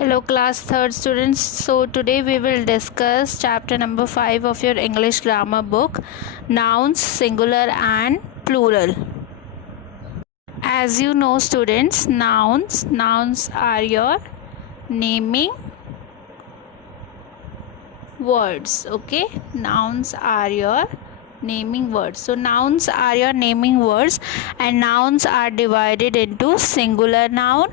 Hello class 3rd students. So today we will discuss chapter number 5 of your English grammar book, nouns singular and plural. As you know students, nouns are your naming words. Okay, nouns are your naming words. So nouns are your naming words and nouns are divided into singular noun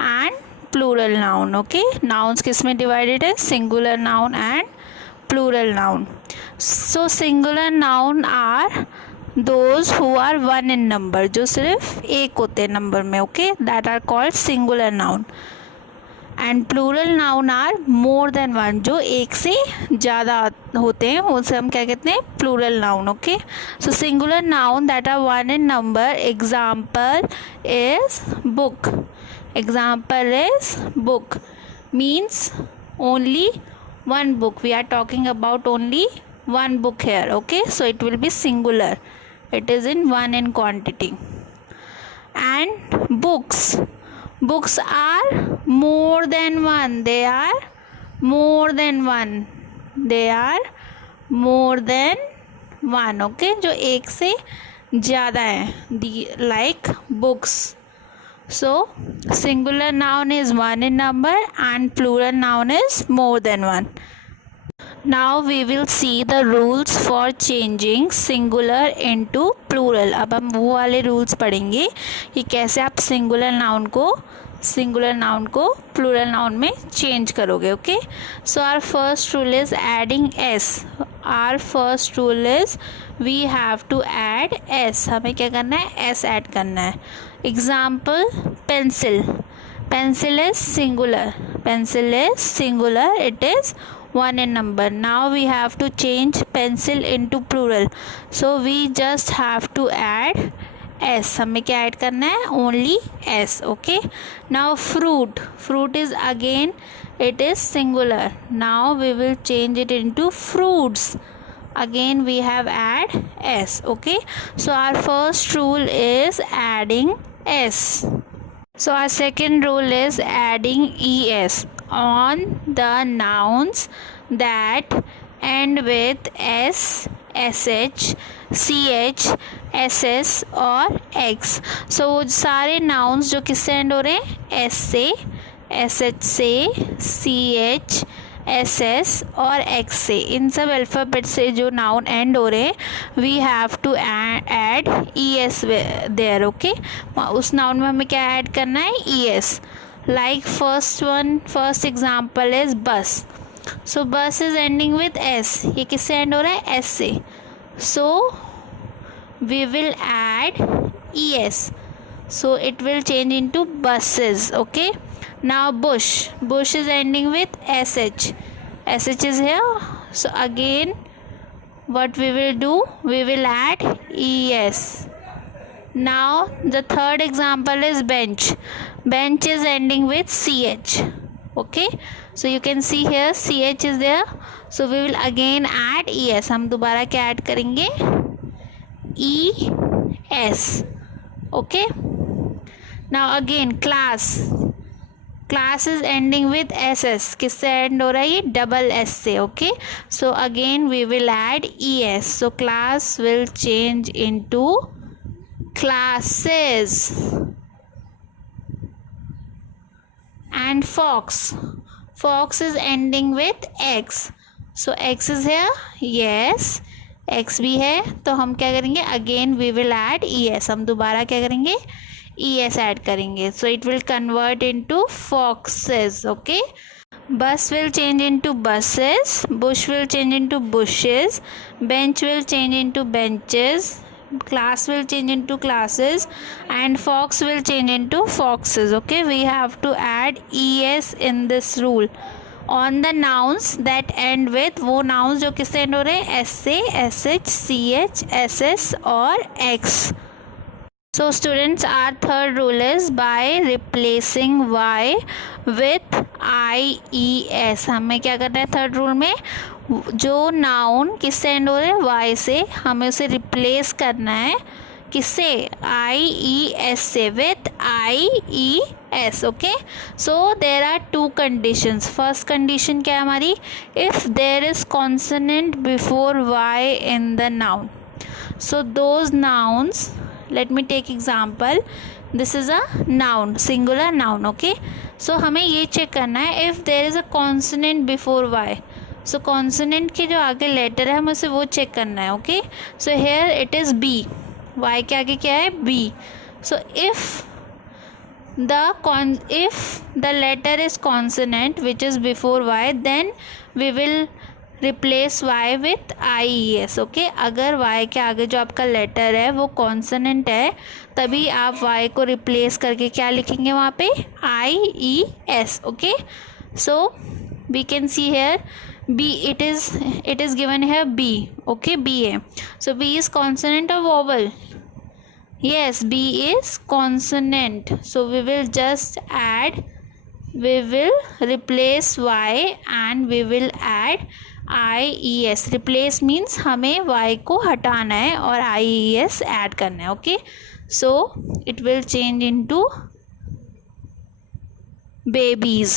and plural noun. Okay, nouns किस में divided है? Singular noun and plural noun. So singular noun are those who are one in number, जो सिर्फ एक होते हैं number में. Okay, that are called singular noun. And plural noun are more than one, जो एक से ज़्यादा होते हैं, उसे हम क्या कहते हैं? Plural noun. Okay, so singular noun that are one in number, example is book. Example is book, means only one book. We are talking about only one book here. Okay, so it will be singular. It is in one in quantity. And books are more than one. They are more than one. They are more than one. Okay, जो एक से ज़्यादा है, like books. So singular noun is one in number and plural noun is more than one. Now we will see the rules for changing singular into plural. अब हम वो वाले rules पढ़ेंगे कि कैसे आप singular noun को plural noun में change करोगे. Okay, so our first rule is adding s. Our first rule is we have to add s. हमें क्या करना है? s add करना है. Example, pencil is singular. It is one in number. Now we have to change pencil into plural, so we just have to add s. हमें क्या add करना है? Only s. Okay, now fruit is again, it is singular. Now we will change it into fruits. Again we have add s. Okay, so our first rule is adding s. So our second rule is adding es on the nouns that end with s, sh, ch, ss और x. So सारे nouns जो किससे end हो रहे हैं? s से, sh से, ch, ss और x से. इन सब अल्फ़ाबेट से जो नाउन एंड हो रहे हैं, we have to add es there. Okay, उस नाउन में हमें क्या ऐड करना है? es. Like first example is bus. So बस इज एंडिंग विथ s. ये किससे एंड हो रहा है? s से. So we will add es. So it will change into buses. Okay, now bush is ending with sh. Sh is here, so again what we will do, we will add es. Now the third example is bench is ending with ch. Okay, so you can see here ch is there, so we will again add es. हम दोबारा क्या add करेंगे? es. Okay, now again class is ending with ss. किससे and हो रहा है? ये double s से. Okay, so again we will add es. So class will change into classes. And fox is ending with x. So x is here, yes, x भी है, तो हम क्या करेंगे? Again we will add es. हम दोबारा क्या करेंगे? es ऐड करेंगे. So it will convert into foxes. Okay, bus will change into buses, bush will change into bushes, bench will change into benches, class will change into classes, and fox will change into foxes. Okay, we have to add es in this rule on the nouns that end with, वो nouns जो किससे end हो रहे हैं? s से, sh, ch, ss और x. So students, our third rule is by replacing y with ies. हमें क्या करना है थर्ड रूल में? जो नाउन किससे एंड हो रहे हैं? y से, हमें उसे रिप्लेस करना है किससे, IES से, with IES, okay. So there are two conditions. First condition क्या है हमारी, if there is consonant before Y in the noun. So those nouns, let me take example, this is a noun, singular noun, okay। so हमें ये check करना है if there is a consonant before Y। so consonant के जो आगे letter है हमें उसे वो चेक करना है, okay। so here it is B, Y के आगे क्या है, B। so if the letter is consonant which is before Y, then we will replace Y with IES, okay. अगर Y के आगे जो आपका लेटर है वो कॉन्सोनेंट है, तभी आप Y को रिप्लेस करके क्या लिखेंगे वहाँ पे, IES, okay. So we can see here B, it is given है B, ओके, B है। सो B इज़ कॉन्सोनेंट और vowel, yes, B is consonant, so we will replace Y and we will add IES। replace means हमें Y को हटाना है और IES add करना है, okay. so it will change into babies।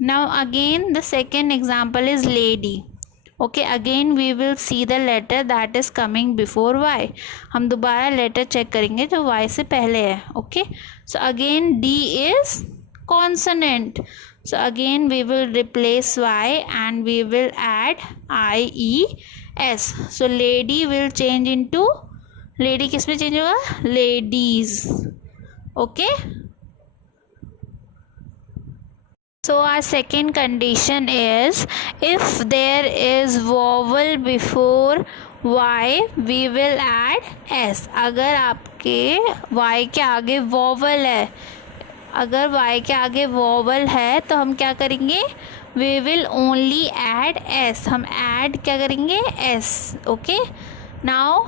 now again the second example is lady, okay। again we will see the letter that is coming before Y। हम दोबारा letter check करेंगे जो Y से पहले है, okay। so again D is consonant, so again we will replace Y and we will add IES। so lady will change into, lady किस में change होगा, ladies, okay। so our second condition is if there is vowel before Y we will add S। अगर आपके Y के आगे vowel है, अगर Y के आगे वोवल है तो हम क्या करेंगे, we will only add S। हम ऐड क्या करेंगे, S, okay. Now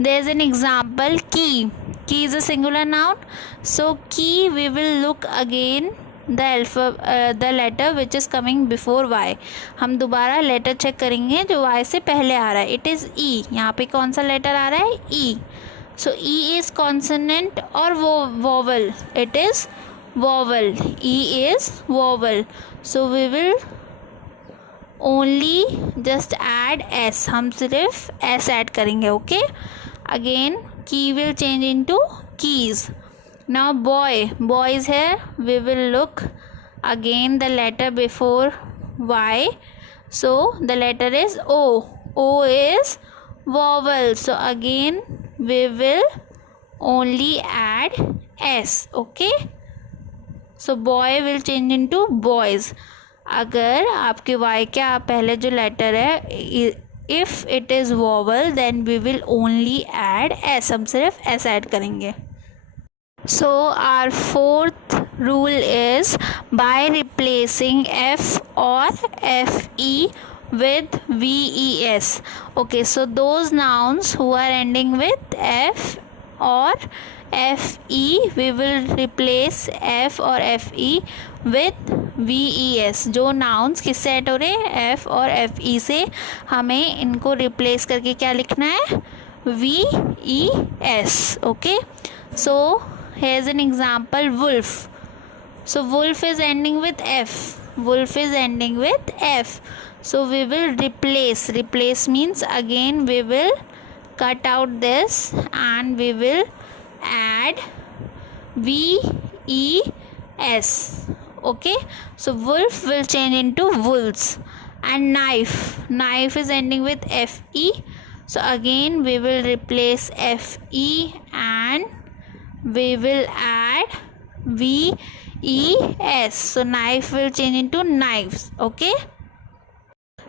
there is an example, key is a singular noun. So key we will look again the letter which is coming before Y। हम दोबारा letter check करेंगे जो Y से पहले आ रहा है, इट इज़ E। यहाँ पे कौन सा लेटर आ रहा है, E। so E is consonant or vowel, it is vowel, E is vowel, so we will only just add S। हम सिर्फ S ऐड करेंगे, okay। again key will change into keys। now boy is here, we will look again the letter before Y, so the letter is O is vowel, so again we will only add S, okay। so boy will change into boys। अगर आपके Y के पहले जो letter है, if it is vowel then we will only add S। हम सिर्फ S add करेंगे। so our fourth rule is by replacing F or FE with VES, okay। so those nouns who are ending with F or FE we will replace F or FE with VES। जो nouns किससे add हो रहे हैं, F और FE से, हमें इनको replace करके क्या लिखना है, VES, okay। so here's an example, wolf। so wolf is ending with F, wolf is ending with F, so we will replace means again we will cut out this and we will add VES, okay। so wolf will change into wolves। and knife is ending with FE, so again we will replace FE and we will add VES, so knife will change into knives, okay।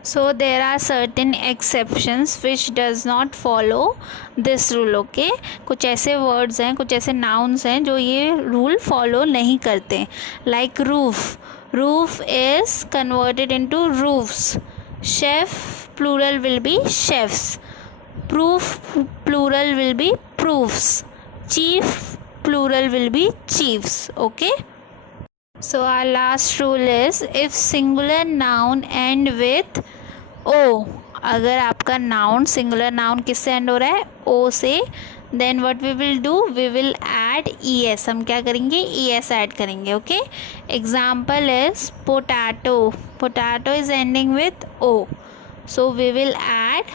so there are certain exceptions which does not follow this rule, okay। कुछ ऐसे words हैं, कुछ ऐसे nouns हैं जो ये rule follow नहीं करते, like roof is converted into roofs। chef plural will be chefs, proof plural will be proofs, chief plural will be chiefs, okay। so our last rule is if singular noun end with O, अगर आपका noun singular noun किससे end हो रहा है, O से, then what we will do, we will add ES, हम क्या करेंगे, ES ऐड करेंगे, okay. Example is potato, potato is ending with O, so we will add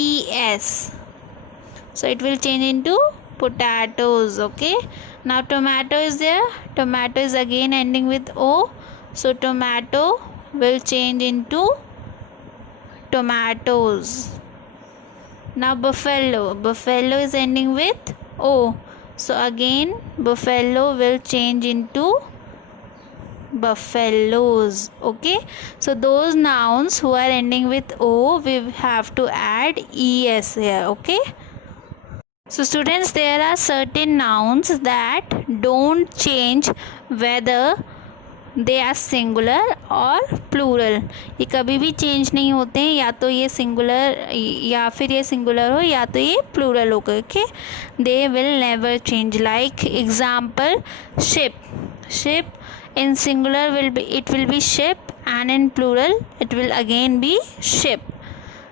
ES, so it will change into potatoes, okay. Now tomato is there, tomato is again ending with O, so tomato will change into tomatoes. Now buffalo, buffalo is ending with O, so again buffalo will change into buffaloes, okay. So those nouns who are ending with O, we have to add ES here, okay. So students, there are certain nouns that don't change whether they are singular और plural, ये कभी भी change नहीं होते हैं, या तो ये सिंगुलर या फिर ये सिंगुलर हो या तो ये प्लूरल होगा, okay. They will never change, like example ship, ship in singular it will be ship, and in plural it will again be ship.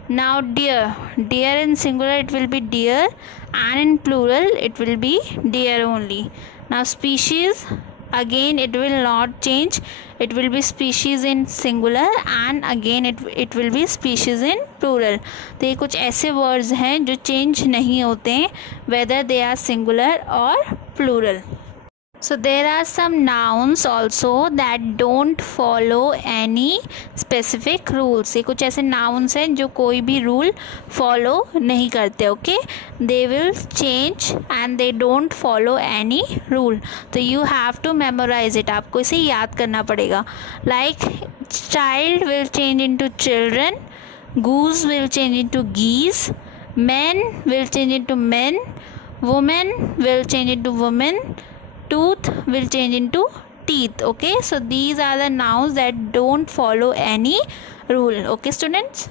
Now deer, deer in singular it will be deer, and in plural it will be deer only. Now species, again it will not change, it will be species in singular, and again it will be species in plural. तो ये कुछ ऐसे words हैं जो change नहीं होते हैं whether they are singular or plural. So there are some nouns also that don't follow any specific rules. ये कुछ ऐसे nouns हैं जो कोई भी rule follow नहीं करते, okay? They will change and they don't follow any rule. तो you have to memorize it. आपको इसे याद करना पड़ेगा. Like child will change into children, goose will change into geese, men will change into men, woman will change into woman, tooth will change into teeth, okay. So these are the nouns that don't follow any rule, okay students.